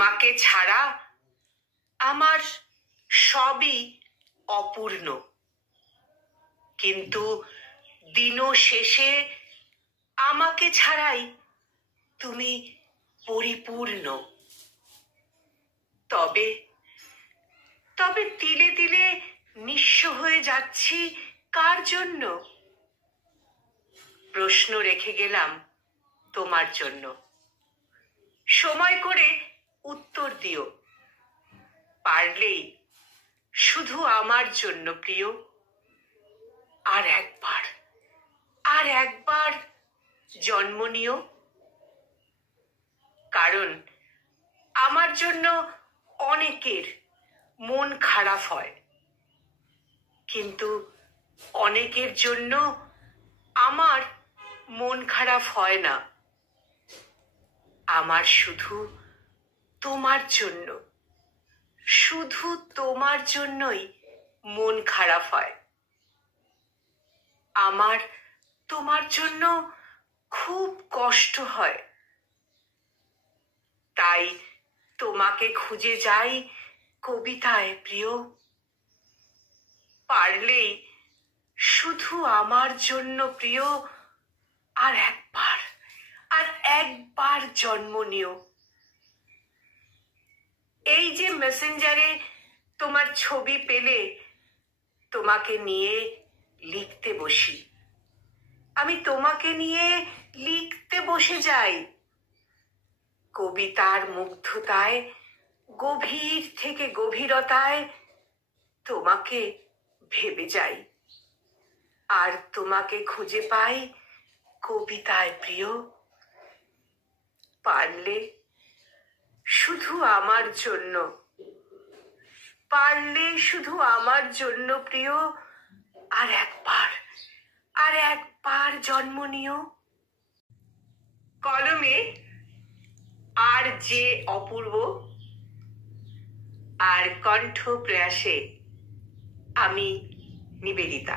তোমাকে ছাড়া আমার সবই অপূর্ণ, কিন্তু দিন শেষে আমাকে ছাড়াই তুমি পরিপূর্ণ। তবে তবে তিলে তিলে নিঃস্ব হয়ে যাচ্ছি কার জন্য? প্রশ্ন রেখে গেলাম তোমার জন্য। সময় করে উত্তর দিও, পারলেই শুধু আমার জন্য প্রিয়। আর একবার জন্ম নিও, কারণ আমার জন্য অনেকের মন খারাপ হয়, কিন্তু অনেকের জন্য আমার মন খারাপ হয় না। আমার শুধু তোমার জন্য, শুধু তোমার জন্যই মন খারাপ হয়। আমার তোমার জন্য খুব কষ্ট হয়, তাই তোমাকে খুঁজে যাই কবিতায় প্রিয়। পারলেই শুধু আমার জন্য প্রিয় আর একবার জন্ম নিও। এই যে মেসেঞ্জারে তোমার ছবি পেলে তোমাকে নিয়ে লিখতে বসি, আমি তোমাকে নিয়ে লিখতে বসে যাই। কবিতার মুগ্ধতায়, গভীর থেকে গভীরতায় তোমাকে ভেবে যাই, আর তোমাকে খুঁজে পাই কবিতায় প্রিয়। পারলে শুধু আমার জন্য, পারলে শুধু আমার জন্য প্রিয় আর একবার জন্ম নিও। কলমে আর যে অপূর্ব, আর কণ্ঠ প্রয়াসে আমি নিবেদিতা।